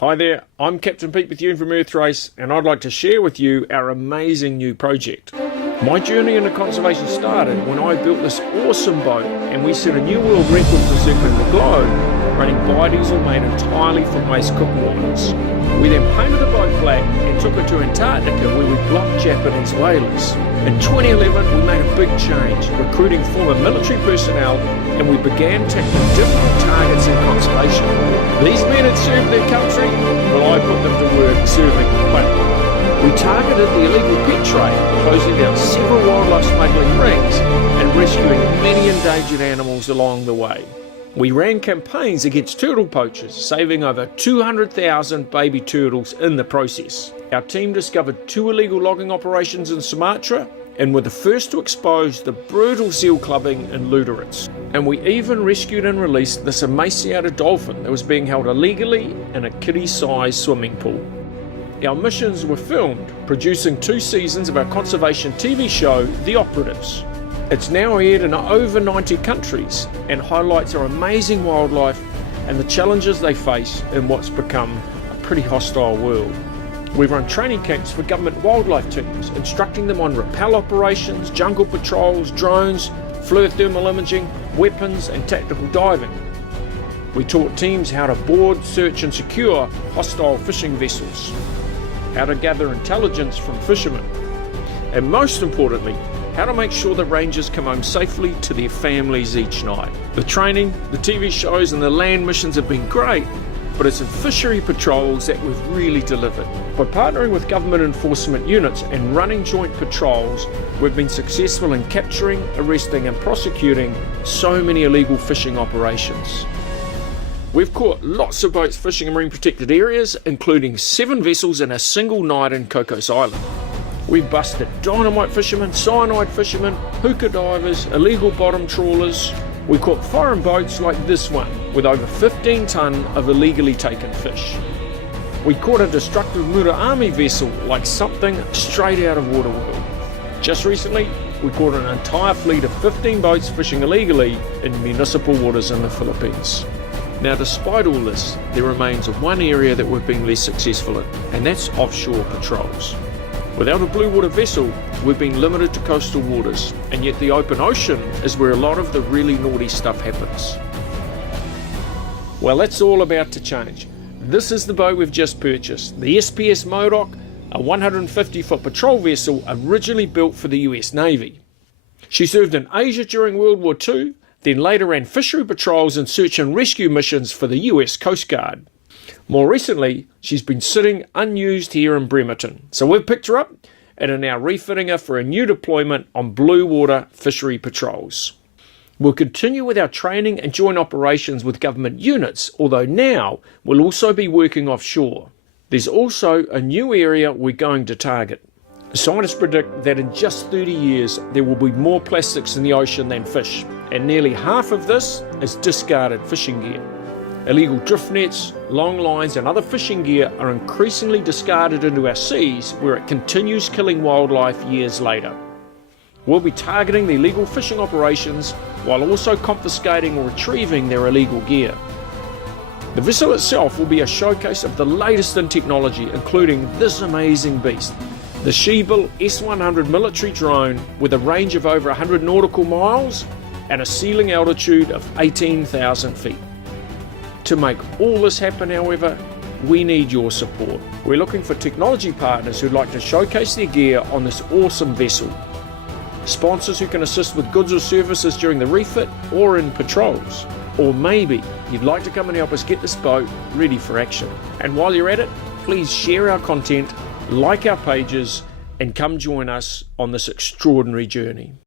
Hi there, I'm Captain Pete with you from Earthrace, and I'd like to share with you our amazing new project. My journey into conservation started when I built this awesome boat and we set a new world record for circling the globe, running biodiesel made entirely from waste cooking oils. We then painted the boat black and took it to Antarctica where we blocked Japanese whalers. In 2011 we made a big change, recruiting former military personnel, and we began tackling different targets in conservation. These men had served their country, well I put them to work serving the planet. We targeted the illegal pet trade, closing down several wildlife smuggling rings and rescuing many endangered animals along the way. We ran campaigns against turtle poachers, saving over 200,000 baby turtles in the process. Our team discovered 2 illegal logging operations in Sumatra and were the first to expose the brutal seal clubbing in Lüderitz. And we even rescued and released this emaciated dolphin that was being held illegally in a kiddie-sized swimming pool. Our missions were filmed, producing 2 seasons of our conservation TV show, The Operatives. It's now aired in over 90 countries and highlights our amazing wildlife and the challenges they face in what's become a pretty hostile world. We've run training camps for government wildlife teams, instructing them on rappel operations, jungle patrols, drones, FLIR thermal imaging, weapons and tactical diving. We taught teams how to board, search and secure hostile fishing vessels, how to gather intelligence from fishermen, and most importantly, how to make sure the rangers come home safely to their families each night. The training, the TV shows and the land missions have been great, but it's in fishery patrols that we've really delivered. By partnering with government enforcement units and running joint patrols, we've been successful in capturing, arresting and prosecuting so many illegal fishing operations. We've caught lots of boats fishing in marine protected areas, including 7 vessels in a single night in Cocos Island. We've busted dynamite fishermen, cyanide fishermen, hookah divers, illegal bottom trawlers. We caught foreign boats like this one with over 15 tonne of illegally taken fish. We caught a destructive Muraami vessel like something straight out of Waterworld. Just recently, we caught an entire fleet of 15 boats fishing illegally in municipal waters in the Philippines. Now, despite all this, there remains one area that we've been less successful in, and that's offshore patrols. Without a blue water vessel, we've been limited to coastal waters, and yet the open ocean is where a lot of the really naughty stuff happens. Well, that's all about to change. This is the boat we've just purchased, the SPS Modoc, a 150-foot patrol vessel originally built for the US Navy. She served in Asia during World War II, then later ran fishery patrols and search and rescue missions for the US Coast Guard. More recently, she's been sitting unused here in Bremerton, so we've picked her up and are now refitting her for a new deployment on blue water fishery patrols. We'll continue with our training and joint operations with government units, although now we'll also be working offshore. There's also a new area we're going to target. Scientists predict that in just 30 years there will be more plastics in the ocean than fish, and nearly half of this is discarded fishing gear. Illegal drift nets, long lines and other fishing gear are increasingly discarded into our seas, where it continues killing wildlife years later. We'll be targeting the illegal fishing operations while also confiscating or retrieving their illegal gear. The vessel itself will be a showcase of the latest in technology, including this amazing beast, the Schiebel S100 military drone with a range of over 100 nautical miles and a ceiling altitude of 18,000 feet. To make all this happen, however, we need your support. We're looking for technology partners who'd like to showcase their gear on this awesome vessel. Sponsors who can assist with goods or services during the refit or in patrols. Or maybe you'd like to come and help us get this boat ready for action. And while you're at it, please share our content, like our pages, and come join us on this extraordinary journey.